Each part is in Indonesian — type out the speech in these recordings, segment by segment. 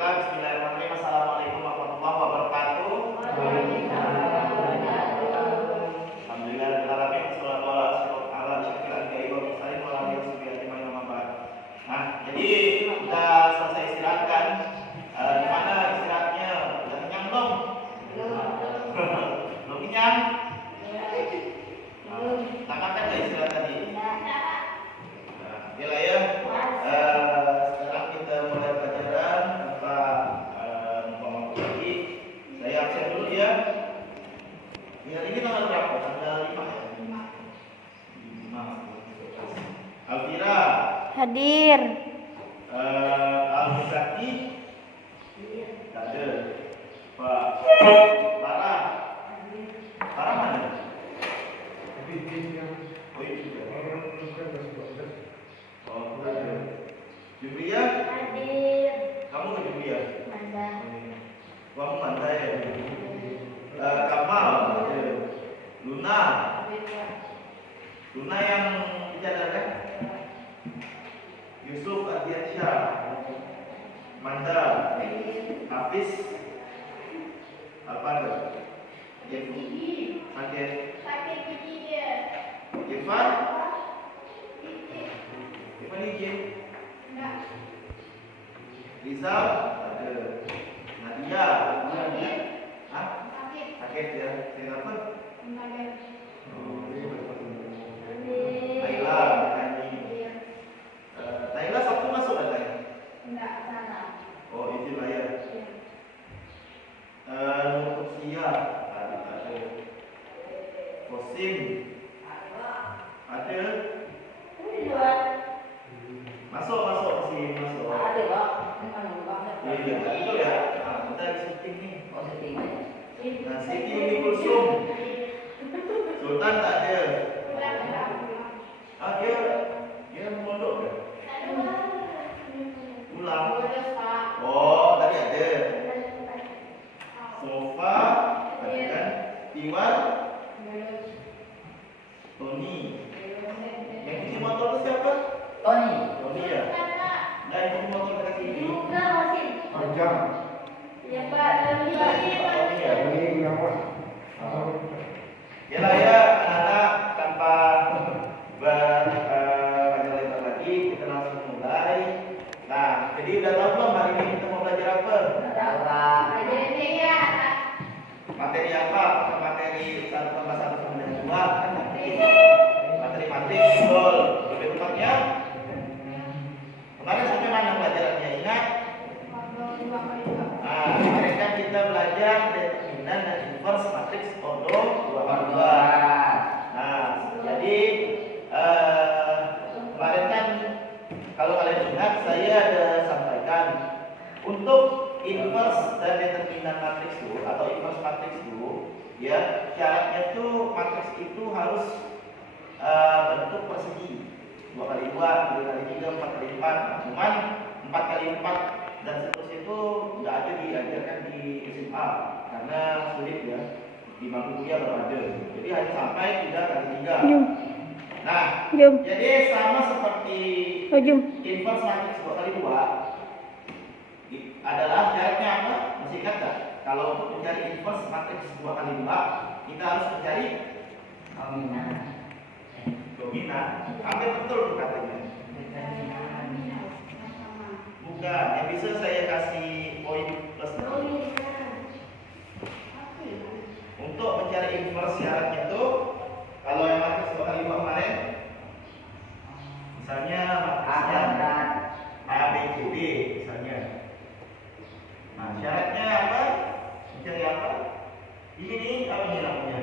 Bismillahirrahmanirrahim. Assalamualaikum warahmatullahi wabarakatuh. Alhamdulillahirrahmanirrahim. Wassalatu ala asyrofil anbiya'i wal mursalin wa ala alihi wasahbihi wa man. Nah, jadi kita selesai istirahatkan. Di mana istirahatnya? Udah kenyang belum? Belum kenyang? Tangankan nggak istirahat tadi? Oke lah ya. Sekarang kita mulai pelajaran tanpa ngomong lagi. Saya absen dulu ya. Hari ini tanggal berapa? Tanggal 5 ya? 5. Alfira Hadir. Al-Muzaki tak ada. Pak Lara mana? Oh, itu juga. Oh, Jumria? Hadir. Kamu ke Jumria? Manda. Kamu Manda ya? Kamal ada. Luna yang bicara kan? Yusuf Ardiansyah, Manda, Hafiz, apa ada? Sakit gigi dia. Irfan? Irfan izin? Enggak. Rizal? Ada. Nadia? Hah? Sakit ya? Sakit apa? Naila, Naila Sabtu masuk katanya? Enggak salah. Oh, izin lah ya. Nur Sia, ada. Kosim, ada. Masuk Kosim, masuk. Ada, Pak. Iya, betul ya. Nah, kita di syuting nih. Oh, syuting. Nah, Siti Umi Kulsum, Sultan tak ada. Ah, dia mondok ya? Pulang. Oh, tadi ada. Sofa, ada kan? Tiwan, Tony. Yang cuci motor itu siapa? Tony. Tony ya? Nah, yang cuci motor dekat sini. Panjang. Ya, Pak. Tony ya? Ini apa? Yalah ya, anak-anak tanpa berpanjang lagi, kita langsung mulai. Nah, jadi udah tahu belum hari ini kita mau belajar apa? Tahu, Pak. Materi apa? Materi 1 tambah 1 sama dengan 2 kan? Materi betul. Lebih tepatnya kemarin sampai mana pelajarannya? Ingat? Nah, kemarin kan kita belajar determinan dan inverse matriks ordo 2 per 2. Nah, jadi kemarin kan kalau kalian ingat saya ada sampaikan untuk inverse dan determinan matriks itu atau inverse matriks itu ya syaratnya tuh matriks itu harus bentuk persegi 2 kali 2, 3 kali 3, 4 kali 4. Cuman 4 kali 4 dan seterusnya itu nggak ada diajarkan di SMA karena sulit ya, di bangku kuliah baru ada. Jadi hanya sampai 3 kali 3. Nah, jadi sama seperti inverse matriks 2 kali 2 adalah syaratnya apa? Masih ingat nggak? Kalau untuk mencari inverse matriks 2 kali 2 kita harus mencari dominan. Hampir betul tuh katanya. Bukan, yang bisa saya kasih poin plus. Untuk mencari inverse syaratnya tuh kalau yang matriks 2 kali 2 kemarin misalnya matriksnya A, B, C, D misalnya. Nah, syaratnya apa? Mencari apa? Ini nih, apa nih namanya?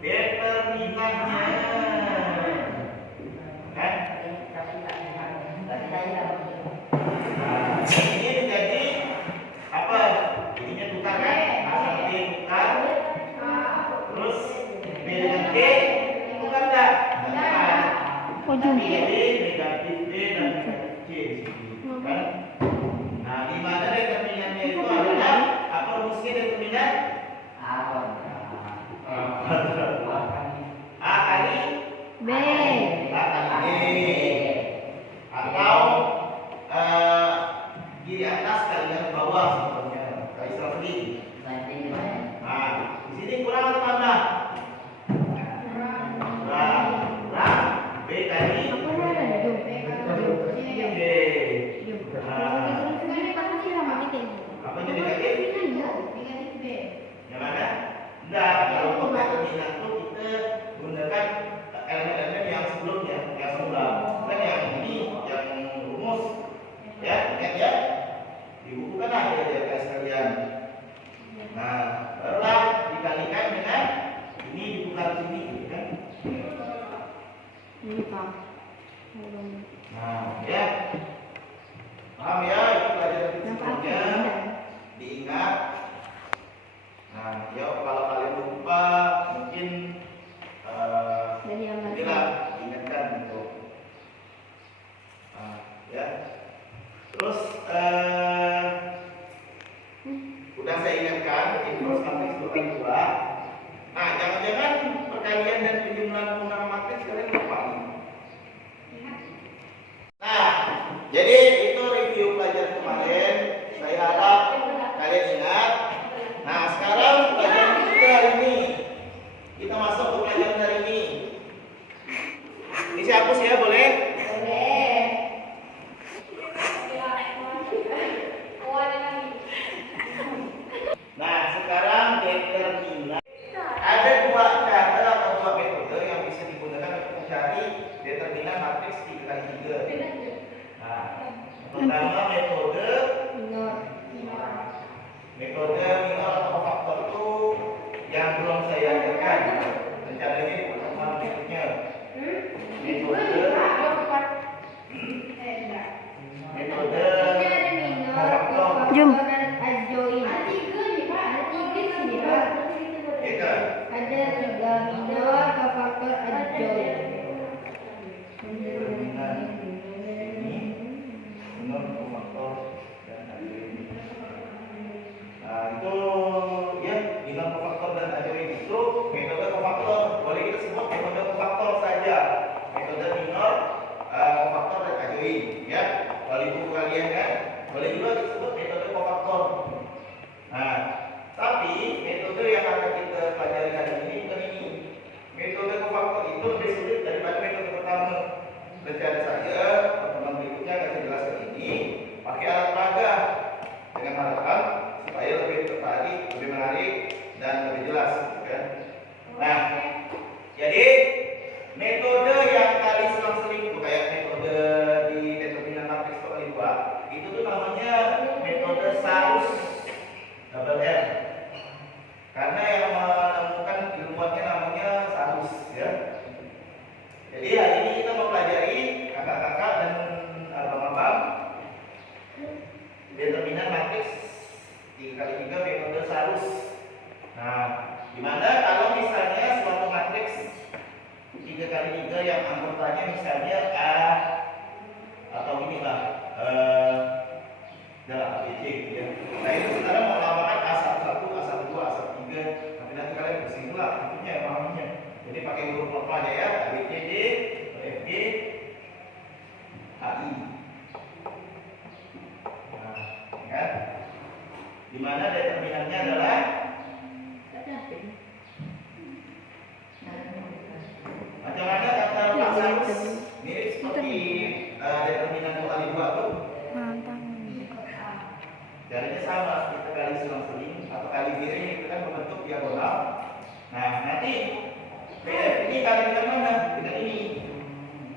Determinannya. Kan? Terus udah saya ingatkan inverse matriks itu kan dua. Nah, jangan-jangan perkalian dan penjumlahan penggunaan matriks kalian lupa nih. Nah, jadi itu review pelajaran kemarin. Saya harap kalian ingat. Nah, sekarang pelajaran kita hari ini. Kita masuk ke pelajaran hari ini. Ini saya hapus ya, boleh? Nah, sekarang determinan. Ada dua cara atau dua metode yang bisa digunakan untuk mencari determinan matriks 3x3. Nah, pertama metode minor atau faktor itu yang belum saya ajarkan. Rencananya di pertemuan berikutnya. Metode faktor. Jum. Ada tiga minor kofaktor adjoint. Determinan ini minor faktor dan adjoint. Nah, itu ya minor kofaktor dan adjoint itu metode kofaktor. Boleh kita sebut metode kofaktor saja. Metode minor kofaktor dan adjoint ya. Kalau ibu kalian kan boleh juga disebut metode kofaktor. Nah, tapi metode yang akan kita pelajari hari ini bukan ini. Metode kofaktor itu lebih sulit daripada metode pertama. Rencana saya pertemuan berikutnya akan saya jelaskan ini pakai alat peraga dengan harapan supaya lebih tertarik, lebih menarik dan lebih jelas, kan? Nah, jadi metode yang kali selang-seling itu kayak metode di determinan matriks kali 2 itu tuh namanya metode Sarus double R. Karena yang menemukan ilmuannya namanya Sarus ya. Jadi hari ini kita mempelajari kakak-kakak dan abang-abang determinan matriks 3x3 metode Sarus. Nah, gimana kalau misalnya suatu matriks 3x3 yang anggotanya misalnya A atau inilah ABC gitu ya. Nah, itu sekarang mau lamakan A11, A12, A13, tapi nanti kalian pusing pula intinya pahaminya. Jadi pakai huruf apa aja ya, A, B, C, D, E, F, G, H, I. Nah, kan? Di mana determinannya adalah macam mana kata Pak Sarus? Mirip seperti determinan 2 kali 2 tuh. Caranya sama, kita kali selang-seling atau kali miring itu kan membentuk diagonal. Nah, nanti PF ini kali dengan mana? Dengan ini,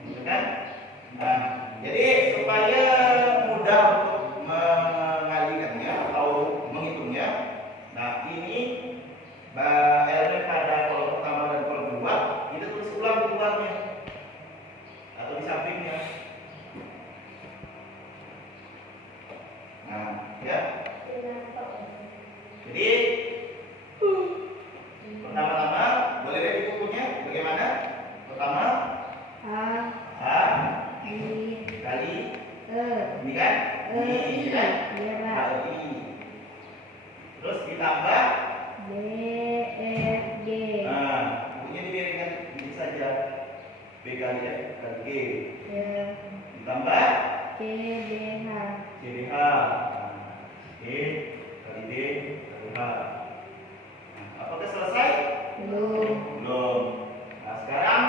gitu kan? Nah, jadi supaya mudah untuk mengalikannya atau menghitungnya, nah ini elemen pada kolom pertama dan kolom kedua kita tulis ulang di luarnya atau di sampingnya. Nah, ya. Jadi pertama-tama boleh lihat di bukunya bagaimana? Pertama A kali ini kan? Ini kan? I. Terus ditambah B, F, G. nah, bukunya dibiarkan ini saja. B kali F kali G. Ditambah C, B, H. CDH. E kali D kali H. Apakah selesai? Belum. Belum. Nah, sekarang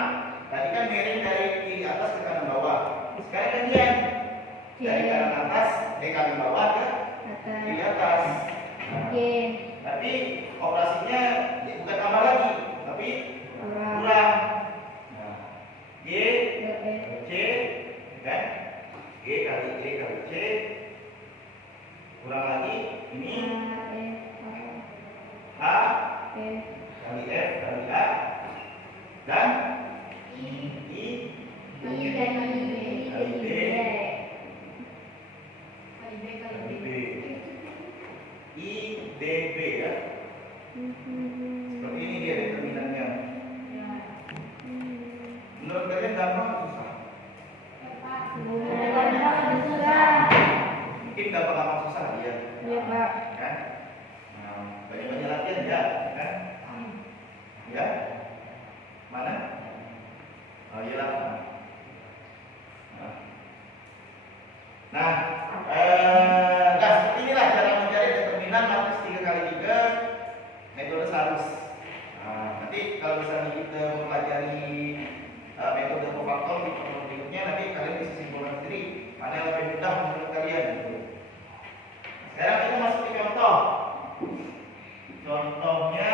tadi kan miring dari kiri atas ke kanan bawah. Sekarang gantian. Dari kanan atas ke kanan bawah ke kiri atas. Nah, G. tapi operasinya bukan tambah lagi, tapi kurang. Nah, G kali C, kan? G kali C kurang lagi ini H kali F kali A dan I kali B kali B I D B ya. Seperti ini dia determinannya. Menurut kalian gampang atau susah? Susah. Iya, Pak. Kan? Nah, banyak-banyak latihan ya, kan? Ya. Mana? Oh, iyalah. Nah, seperti inilah cara mencari determinan matriks 3 kali 3 metode Sarus. Nah, nanti kalau misalnya kita mempelajari metode kofaktor di pertemuan berikutnya, nanti kalian bisa simpulkan sendiri mana yang lebih mudah menurut kalian. Sekarang kita masuk ke contoh. Contohnya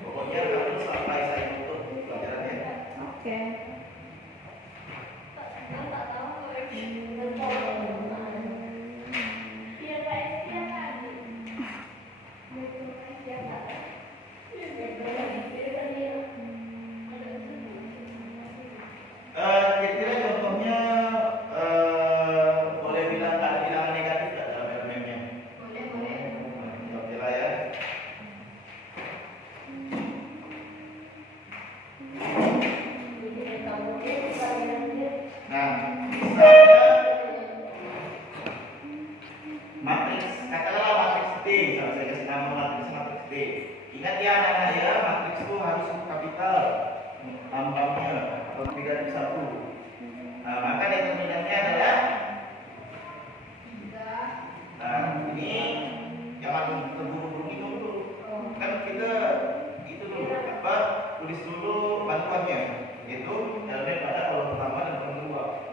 pokoknya harus sampai saya tutup pelajarannya. Oke. Kira-kira contohnya boleh bilang ada bilangan negatif nggak dalam elemennya? Boleh. Oke lah ya. Nah, misalnya matriks, katakanlah matriks D, kalau saya kasih nama matriks D. Ingat ya anak-anak ya, matriks itu harus kapital lambangnya atau negatif 1. Nah, maka determinannya adalah, nah ini jangan terburu-buru itu dulu. Kan kita itu dulu apa? Tulis dulu bantuannya, yaitu elemen pada kolom pertama dan kolom kedua.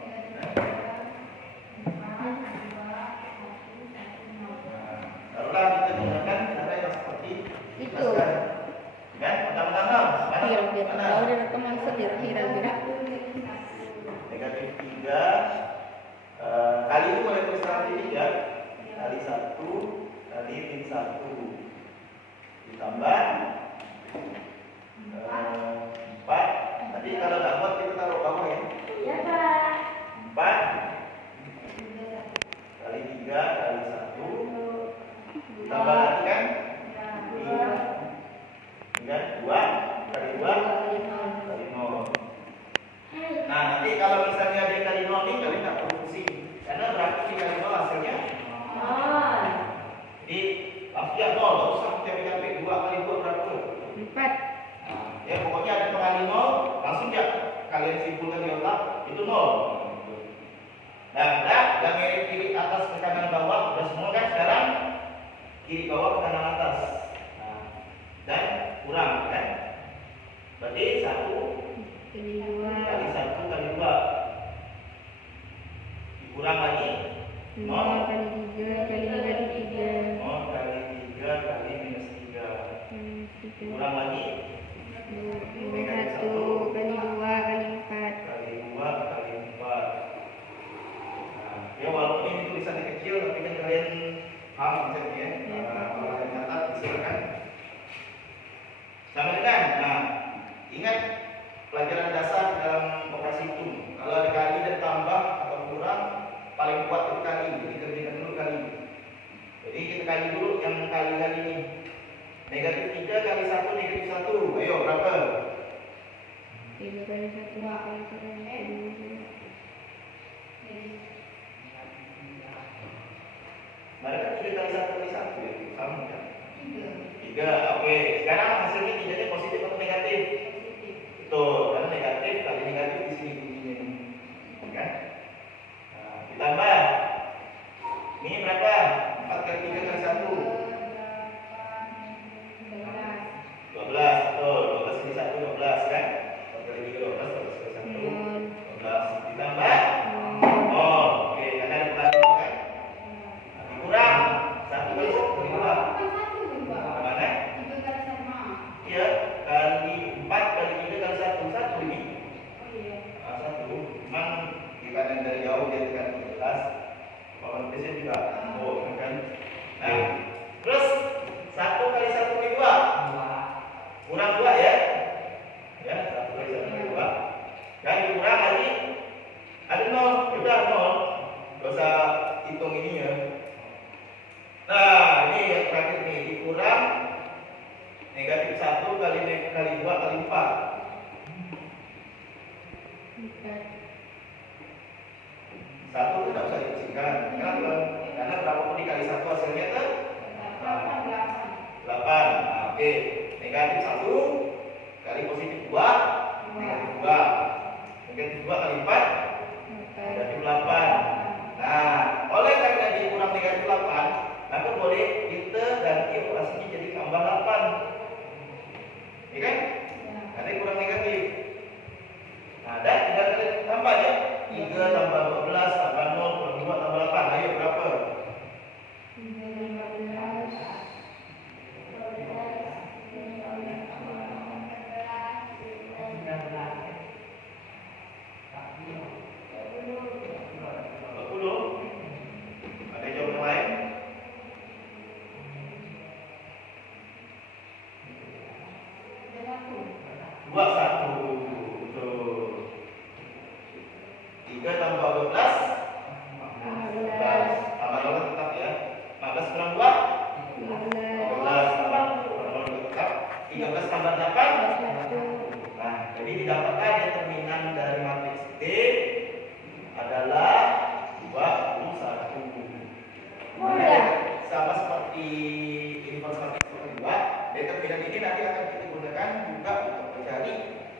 Barulah kita gunakan cara yang seperti Itu. kan? Pertama-tama mana? Biar Mana? tahu dari rekaman sendiri kira-kira. Negatif 3 kali itu boleh tulis nanti 3 kali 1 kali min 1 ditambah 4. Tadi kalau tak buat kita taruh bawah ya. Iya, Pak. 4 kali 3 kali 1 ditambah lagi kan? 2 kali 2 kali 0. Nah, nanti kalau misalnya D kali 0 ini kalian tak perlu pusing, karena berarti D kali 0 hasilnya. Jadi langsung 0, tak usah capek-capek. 2 kali 2 berapa? 4. Ya pokoknya ada kali 0, langsung ya kalian simpulkan di otak itu 0. Nah, yang mirip kiri atas ke kanan bawah udah semua kan sekarang? Kiri bawah ke kanan atas. Nah, dan kurang kan? Berarti 1 Kali 2. kali 1 kali 2 dikurang lagi 0 kali 3 kali negatif 3. 0 kali 3 kali minus 3 kurang lagi 1 kali 2 kali 4. kali 2 kali 4. Nah, ya walaupun ini tulisannya kecil tapi kan kalian paham konsepnya ya. Kalau kalian catat silakan. Sama dengan, nah ingat pelajaran dasar dalam operasi hitung. Kalau ada kali dan tambah atau kurang, paling kuat itu kali. Jadi kerjakan dulu kali. Jadi kita kali dulu yang kali-kali ini. Negatif 3 kali 1 negatif 1. Ayo berapa? 3 kali 1 kali 1. Mereka 3 kali 1 kali 1 ya? Sama kan? 3. Oke. Sekarang hasilnya 3-nya positif atau negatif? Betul, karena negatif kali negatif di sini kuncinya. Kan? Nah, ditambah. Ini berapa? 4 kali 3 kali 1. 12, betul. 12 kali 1 12 kan? 4 kali 3 12, 12 kali 1 12. Ditambah. Oh, oke, karena ada pertanyaan kan? Nah, dikurang 1 kali 1 kali 2. Mana? Iya, kali 4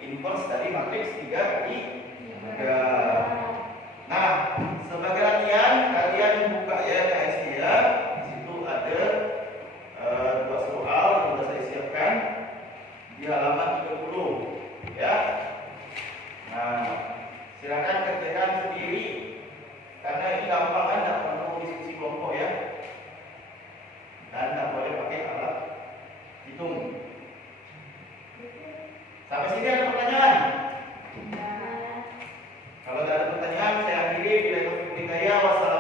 inverse dari matriks 3 kali 3. Nah, sebagai latihan kalian buka ya KSD ya. Di situ ada dua soal yang sudah saya siapkan di halaman 30 ya. Nah, silakan kerjakan sendiri karena ini gampang kan, tidak perlu diskusi kelompok ya. Dan tidak boleh pakai alat hitung. Sampai sini ada pertanyaan? Kalau tidak ada pertanyaan, saya akhiri. Bila itu Wassalamualaikum.